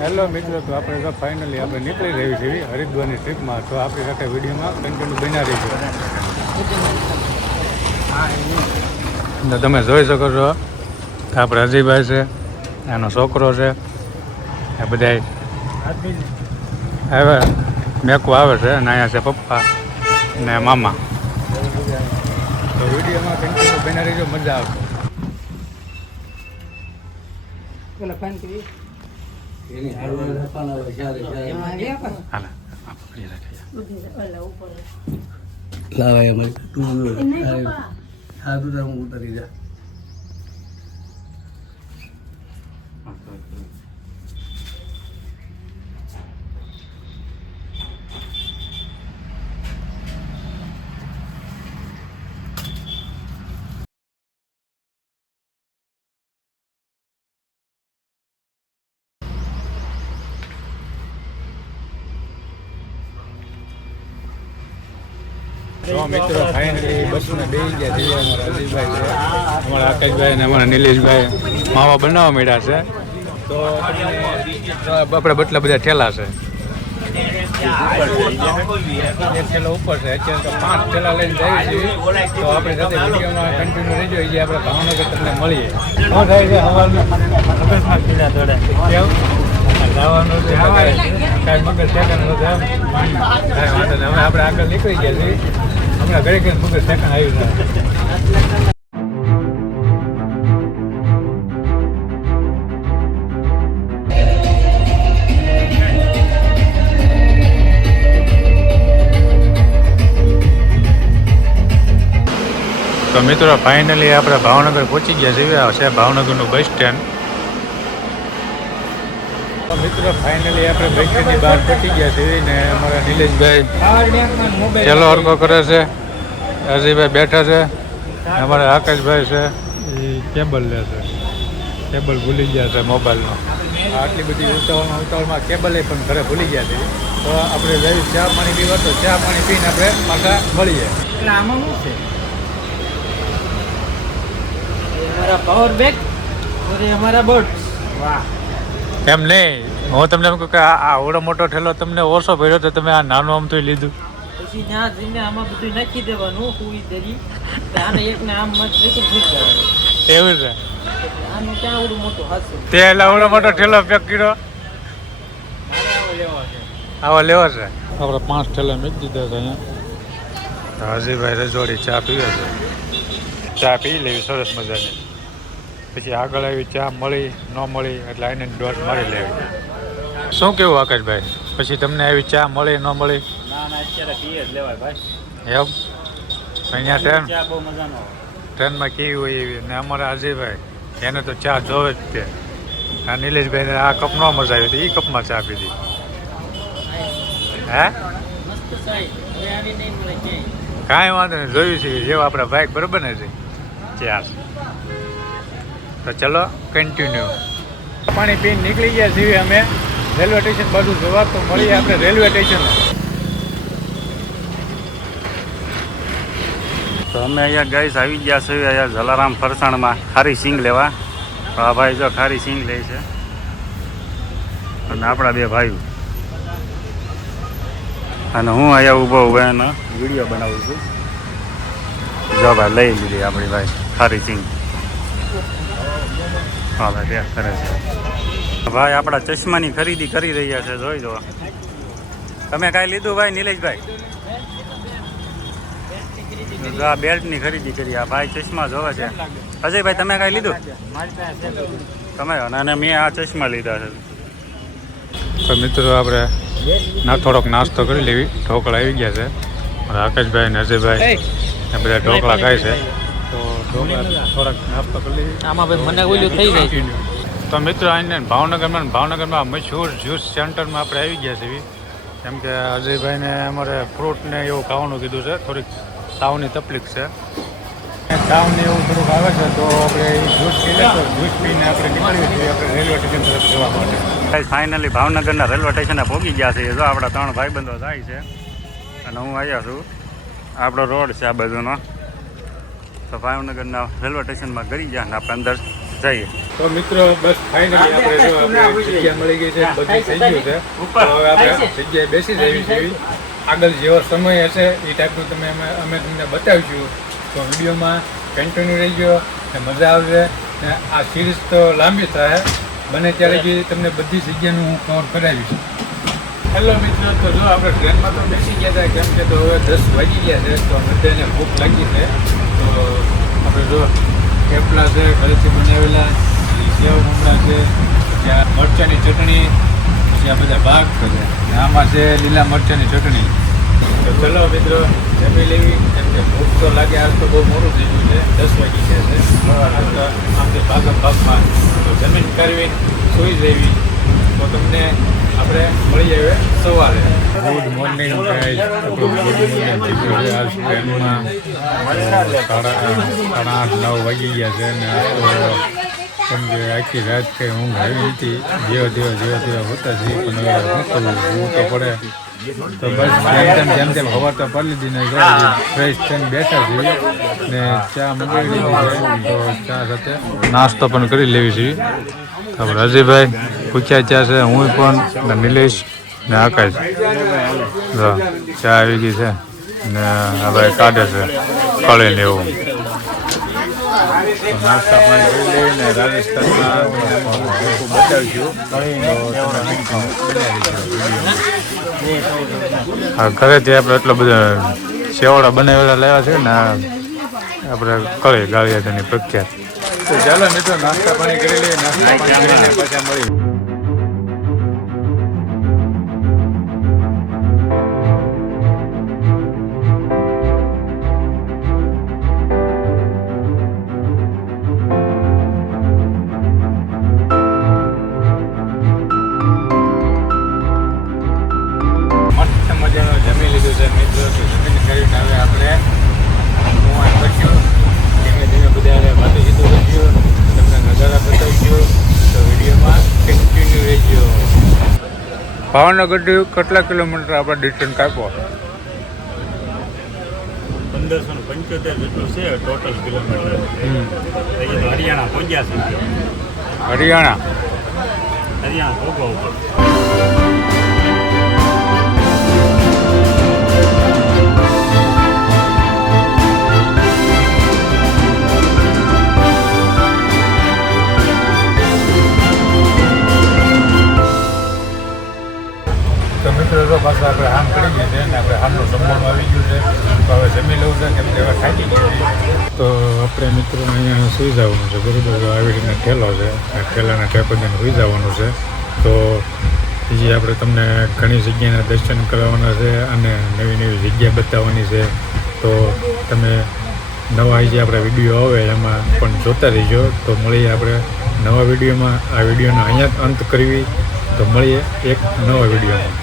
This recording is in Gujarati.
હેલો મિત્રો, તો આપણે તો ફાઇનલી આપણે નીકળી રહી છીએ હરિદ્વારની ટ્રીપમાં. તો આપણી સાથે વિડીયોમાં કન્ટિન્યુ બના રહીશું. તમે જોઈ શકો છો આપણે અજયભાઈ છે, એનો છોકરો છે, એ બધા હવે મેકું આવે છે અને અહીંયા છે પપ્પા ને મામા. તો વિડીયોમાં કન્ટિન્યુ બના રહીજો, મજા આવશે. ઉતરી જા. તો મિત્રો ફાઇનલી બસમાં બેસી ગયા છીએ. અમારા અજીતભાઈ છે, અમારા આકાશભાઈ ને અમારા નિલેશભાઈ માવા બનાવવા માંડ્યા છે. તો આપણે બટલા બધા ઠેલા છે, એક ઠેલો ઉપર છે. અત્યારે તો 5 ઠેલા લઈને જઈએ છીએ. તો આપણે સાથે વિડીયોમાં કન્ટિન્યુ રહી જોઈએ જે આપણે ભાવનગર તમને મળીએ. શું થાય છે સવારમાં જવાનું છે, કાંઈ મગજ સેકન્ડ નથી. કાંઈ વાંધો નહીં, હવે આપણે આગળ નીકળી ગયા છીએ. હમણાં ઘરે ઘરે મગજ સેકન્ડ આવી જાય. તો મિત્રો ફાઇનલી આપણે ભાવનગર પહોંચી ગયા છીએ. છે ભાવનગરનું બસ સ્ટેન્ડ. મિત્રો ફાઇનલી આપણે બસ સ્ટેન્ડની બહાર પહોંચી ગયા છીએ ને અમારા નિલેશભાઈ ચેલો હરકો કરે છે, અજયભાઈ બેઠા છે, અમારા આકાશભાઈ છે એ કેબલ લે છે. કેબલ ભૂલી ગયા છે મોબાઈલનો. આટલી બધી ઉતાવળમાં કેબલે પણ ઘરે ભૂલી ગયા છે. તો આપણે જઈ ચા પાણી પીવા, તો ચા પાણી પીને આપણે પાછા મળીએ. એટલે આમાં શું છે, हमारा पावर बैंक और ये हमारा बोट. वाह. એમ નહીં, હું તમને એમ કહું કે આ આવડો મોટો ઠેલો તમને ઓછો ભર્યો તો તમે આ નાનું આમ તો લીધું. પછી ત્યાં જઈને આમાં બધું નાખી દેવાનું પૂરી તરી. આને એકને આમ મત ભૂલી જવાનું. એવું છે, આનું ક્યાં આવડું મોટું હાથું તે આવડો મોટો ઠેલો પેક કર્યો. આવો લેવો છે. આપણે 5 ઠેલા મૂકી દીધા છે અહીંયા. હજીભાઈ રજવાડી ચા પીવે છે. ચા પી લેવી સરસ મજાની. પછી આગળ આવી ચા મળી ન મળી એટલે આઈને ડોટ મારી લેવી. શું કેવું આકાશભાઈ, પછી તમને આવી ચા મળી ન મળી? ના અત્યારે પીએ જ લેવાય ભાઈ. એમ અહીંયા ચા બહુ મજાનો ટ્રેનમાં કેવી હોય એવી. ને અમારા અજયભાઈ એને તો ચા જોવે જ તે. આ નિલેશભાઈને આ કપ ન મજા આવી હતી, એ કપમાં ચા પીધી. હે મસ્ત સાઈ. હવે આવી નહીં મળે ક્યાંય. કાંઈ વાંધો નહીં, જોયું છે જેવા આપણા બાઇક બરાબર ને છે. ચાર તો ચલો કન્ટિન્યુ. પાણી પીને નીકળી ગયા છીએ અમે રેલવે સ્ટેશન બાજુ જોવા. તો મળીએ આપણે રેલવે સ્ટેશન. તો અમે અહીંયા ગાઈસ આવી ગયા છે અહીંયા જલારામ ફરસાણમાં ખારી સિંગ લેવા. આ ભાઈ જો ખારી સિંગ લે છે અને આપણા બે ભાઈઓ, અને હું અહીંયા ઊભો એનો વિડીયો બનાવું છું. જો ભાઈ લઈ લીધી આપણી ભાઈ ખારી સિંગ. હા ભાઈ બે કરે છે ભાઈ. આપણા ચશ્માની ખરીદી કરી રહ્યા છે, જોઈ દો. તમે કાંઈ લીધું ભાઈ નિલેશભાઈ? આ બેલ્ટની ખરીદી કરી. આ ભાઈ ચશ્મા જોવે છે. અજયભાઈ તમે કાંઈ લીધું? તમે અને મેં આ ચશ્મા લીધા છે. તો મિત્રો આપણે થોડોક નાસ્તો કરી લેવી. ઢોકળા આવી ગયા છે. આકાશભાઈ ને અજયભાઈ એ બધા ઢોકળા ખાય છે. તો ઢોકળા થોડાક નાસ્તો કરી લેવી. આમાં ભાઈ મને ઓલું થઈ જાય. તો મિત્રો અહીંયા ભાવનગરમાં મશહૂર જ્યુસ સેન્ટરમાં આપણે આવી ગયા છીએ. કેમ કે અજયભાઈને અમારે ફ્રૂટ ને એવું ખાવાનું કીધું છે. થોડીક તાવની તકલીફ છે, તાવને એવું થોડુંક આવે છે. તો આપણે જ્યુસ પી લે, તો જ્યુસ પીને આપણે નીકળીએ છીએ આપણે રેલવે સ્ટેશન તરફ જવા માટે. ફાઇનલી ભાવનગરના રેલવે સ્ટેશને પહોંચી ગયા છે. જો આપણા 3 ભાઈબંધો જાય છે અને હું આવ્યા છું. આપણો રોડ છે આ બાજુનો. તો ભાવનગરના રેલવે સ્ટેશનમાં ગઈ ગયા ને આપણે અંદર જઈએ. તો મિત્રો બસ ફાઇનલી આપણે જો આપણે જગ્યા મળી ગઈ છે, બધું થઈ ગયું છે. તો હવે આપણે જગ્યાએ બેસી જઈએ છીએ. આગળ જેવો સમય હશે એ ટાઈપનું અમે તમને બતાવીશું. તો વિડીયોમાં કન્ટિન્યુ રહેજો ને મજા આવશે. ને આ સિરીઝ તો લાંબી થાય, બને ત્યારે બી તમને બધી જગ્યાનું હું કવર કરાવીશ. હેલો મિત્રો, તો જો આપણે ટ્રેનમાં તો બેસી ગયા હતા, કેમ કે તો હવે 10 વાગી ગયા છે. તો બધાને ભૂખ લાગી છે. તો આપણે જો થેપલા છે ઘરેથી બનાવેલા, સેવ મમરા છે, પછી આ મરચાંની ચટણી, પછી આ બધા ભાગ છે ને આમાં છે લીલા મરચાંની ચટણી. તો ચલો મિત્રો જમી લેવી, કેમ કે ભૂખ તો લાગે. આજ તો બહુ મોડું થઈ ગયું છે, 10 વાગી ગયા છે. આમથી ભાગમાં તો જમીન કરવી, સૂઈ જવી. તો તમને આપણે મળી આવે સવારે. Good morning guys. Good morning. આજ ટ્રેનમાં 8:30-9 વાગી ગયા છે ને કેમ કે આખી રાત કંઈ ઊંઘ આવી નથી. જેવા હોતા છે પણ હવે શું કરવું, જોવું તો પડે. તો બસ જેમ તેમ ખબર તો પડી લીધી ને ફ્રેશ થઈને બેઠા છીએ ને ચા મંગાવી લીધી છે. તો ચા સાથે નાસ્તો પણ કરી લેવી છીએ. આપણે અજયભાઈ પૂછ્યા ચા છે, હું પણ ને નિલેશ ને આકાશ. જો ચા આવી ગઈ છે ને હવે કાઢે છે કળીને એવું. નાસ્તા પાણી કરી લઈને રાજસ્થાનમાં બતાવીશું. હા, ઘરેથી આપણે એટલો બધો સેવડા બનાવેલા લાવ્યા છે ને આપણે કળી ગાળિયાની પ્રખ્યાત. તો ચાલો મિત્રો નાસ્તા પાણી કરી લઈએ. નાસ્તા પાણી કરીને પાછા મળીએ. જમી લીધું છે મિત્રો. તો જમીન કરીને હવે આપણે કરશું ધીમે ધીમે બધા વાતો કીધું કરશું, તમને નજારા બતાવીશું. તો વિડીયોમાં કન્ટિન્યુ રહેજો. ભાવનગર કેટલા કિલોમીટર આપણે ડિસ્ટન્સ કાપ્યો? 1575 જેટલું છે ટોટલ કિલોમીટર. હરિયાણા પહોંચ્યા છે. હરિયાણા ભોગવા ઉપર. તો મિત્રો તો પાછું આપણે હામ કરી ગયા છે ને આપણે હામનું જમવાનું આવી ગયું છે. તો હવે જમી લેવું છે, કેમ કે હવે થાકી ગયા છે. તો આપણે મિત્રો અહીંયા સુઈ જવાનું છે બરાબર. તો આવી રીતના ઠેલો છે, ઠેલાના ટેપોદીને સુઈ જવાનું છે. તો બીજી આપણે તમને ઘણી જગ્યાના દર્શન કરાવવાના છે અને નવી જગ્યા બતાવવાની છે. તો તમે નવા જે આપણા વિડીયો આવે એમાં પણ જોતા રહીજો. તો મળીએ આપણે નવા વિડીયોમાં. આ વિડીયોનો અહીંયા જ અંત કરવી. તો મળીએ એક નવા વિડીયોમાં.